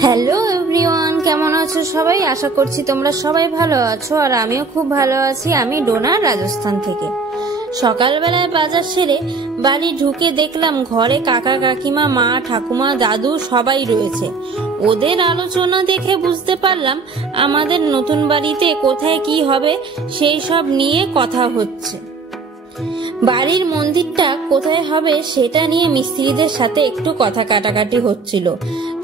Hello everyone, কেমন আছো সবাই? আশা করছি তোমরা সবাই ভালো আছো, আর আমিও খুব ভালো আছি। আমি ডোনা, রাজস্থান থেকে। সকালবেলায় বাজার সেরে বাড়ি ঢুকে দেখলাম ঘরে কাকা কাকিমা, মা ঠাকুমা, দাদু সবাই রয়েছে। ওদের আলোচনা দেখে বুঝতে পারলাম আমাদের নতুন বাড়িতে কোথায় কি হবে সেই সব নিয়ে কথা হচ্ছে। বাড়ির মন্দিরটা কোথায় হবে সেটা নিয়ে মিস্ত্রিদের সাথে একটু কথা কাটাকাটি হচ্ছিল।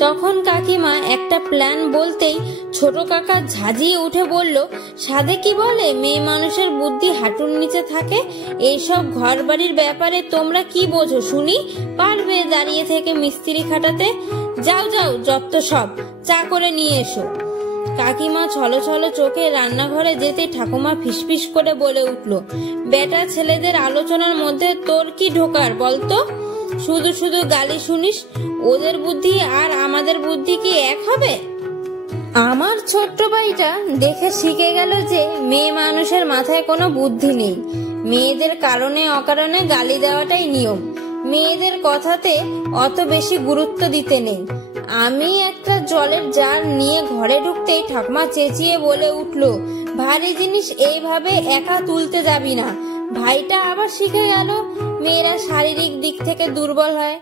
তখন কাকিমা একটা প্ল্যান বলতেই ছোট কাকা ঝাঁঝিয়ে উঠে বলল, সাধে কি বলে মেয়ে মানুষের বুদ্ধি হাঁটুর নিচে থাকে। এইসব ঘর বাড়ির ব্যাপারে তোমরা কি বোঝো শুনি? পারবে দাঁড়িয়ে থেকে মিস্ত্রি খাটাতে? যাও যাও, যত সব, চা করে নিয়ে এসো। কাকিমা ছলো ছলো চোখে রান্নাঘরে যেতে ঠাকুমা ফিসফিস করে বলে উঠল, বেটা ছেলেদের আলোচনার মধ্যে তোর কি ঢোকার বলতো? শুধু শুধু গালি শুনিস। ওদের বুদ্ধি আর আমাদের বুদ্ধি কি এক হবে? আমার ছোট্ট ভাইটা দেখে শিখে গেল যে মেয়ে মানুষের মাথায় কোনো বুদ্ধি নেই। মেয়েদের কারণে অকারণে গালি দেওয়াটাই নিয়ম। মেয়েদের কথাতে অত বেশি গুরুত্ব দিতে নেই। আমি একটা জলের জার নিয়ে ঘরে ঢুকতেই ঠাকুমা চেঁচিয়ে বলে উঠল, ভারী জিনিস এইভাবে একা তুলতে যাবি না। ভাইটা আবার শিখে গেল মেয়েরা শারীরিক দিক থেকে দুর্বল হয়।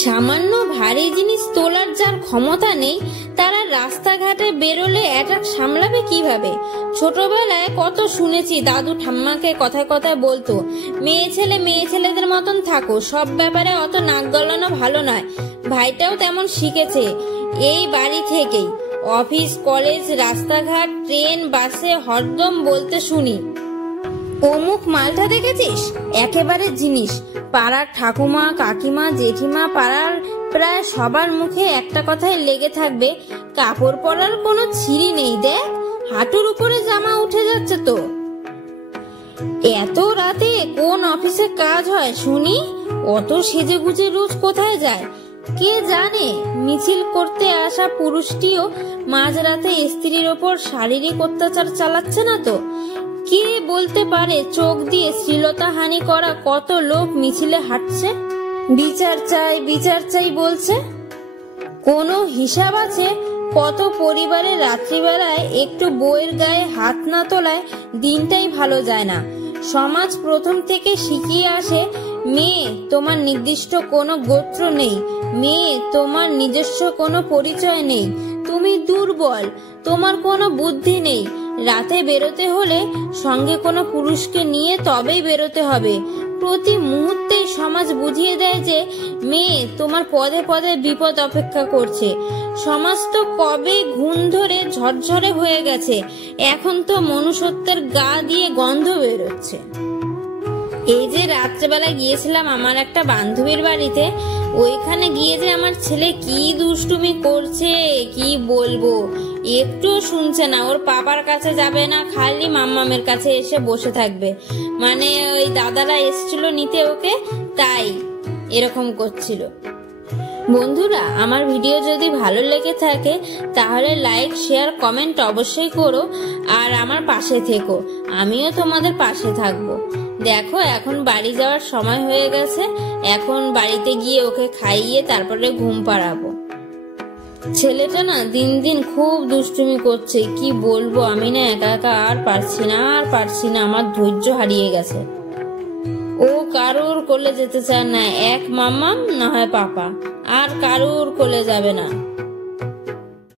সামান্য ভারী জিনিস তোলার যার ক্ষমতা নেই, তারা রাস্তাঘাটে বেরোলে অ্যাটাক সামলাবে কিভাবে? ছোটবেলায় কত শুনেছি দাদু ঠাম্মাকে কথায় কথায় বলতো, মেয়ে ছেলেদের মতন থাকো, সব ব্যাপারে অত নাক গলানো ভালো নয়। ভাইটাও তেমন শিখেছে এই বাড়ি থেকেই। অফিস, কলেজ, রাস্তাঘাট, ট্রেন, বাসে হরদম বলতে শুনি, অমুক মালটা দেখেছিস? একেবারে জিনিস। পাড়ার ঠাকুমা, কাকিমা, জেঠিমা, পাড়ার প্রায় সবার মুখে একটা কথাই লেগে থাকবে, কাপড় পরার কোনো ছিঁড়ি নেই, দেখ হাঁটুর উপরে জামা উঠে যাচ্ছে তো। এত রাতে কোন অফিসে কাজ হয় শুনি? অত সেজে গুজে রোজ কোথায় যায় কে জানে? মিছিল করতে আসা পুরুষটিও মাঝরাতে স্ত্রীর ওপর শারীরিক অত্যাচার চালাচ্ছে না তো? কে বলতে পারে চোখ দিয়ে শ্লীলতাহানি করা কত লোক মিছিলে হাঁটছে? বিচার চাই বলছে। কোনো হিসাব আছে কত পরিবারে রাত্রিবেলায় একটু বউয়ের গায়ে হাত না তোলায় দিনটাই ভালো যায় না? সমাজ প্রথম থেকে শিখিয়ে আসে, মেয়ে তোমার নির্দিষ্ট কোনো গোত্র নেই, মেয়ে তোমার নিজস্ব কোনো পরিচয় নেই, তুমি দুর্বল, তোমার কোনো বুদ্ধি নেই। রাতে বেরোতে হলে সঙ্গে কোনো পুরুষকে নিয়ে তবেই বেরোতে হবে। প্রতি মুহূর্তেই সমাজ বুঝিয়ে দেয় যে মেয়ে তোমার পদে পদে বিপদ অপেক্ষা করছে। সমাজ তো কবে ঘুণ ধরে ঝরঝরে হয়ে গেছে, এখন তো মনুষ্যত্বের গা দিয়ে গন্ধ বেরোচ্ছে। এই যে রাত্রেবেলা গিয়েছিলাম আমার একটা বান্ধবীর বাড়িতে, ওইখানে গিয়ে যে আমার ছেলে কি দুষ্টুমি করছে কি বলবো। একটুও শুনছে না, ওর পাপার কাছে যাবে না, খালি মাম্মামের কাছে এসে বসে থাকবে। মানে ওই দাদারা এসেছিল নিতে ওকে, তাই এরকম করছিল। বন্ধুরা, আমার ভিডিও যদি ভালো লেগে থাকে তাহলে লাইক, শেয়ার, কমেন্ট অবশ্যই করো, আর আমার পাশে থেকো। আমিও তোমাদের পাশে থাকবো। দেখো এখন বাড়ি যাওয়ার সময় হয়ে গেছে, এখন বাড়িতে গিয়ে ওকে খাইয়ে তারপরে ঘুম পাড়াবো। ছেলেটা না দিন দিন খুব দুষ্টুমি করছে, কি বলবো। আমি না একা একা আর পারছি না, আমার ধৈর্য হারিয়ে গেছে। ও কারুর কোলে যেতে চায় না, এক মাম্মাম না হয় পাপা, আর কারুর কোলে যাবে না।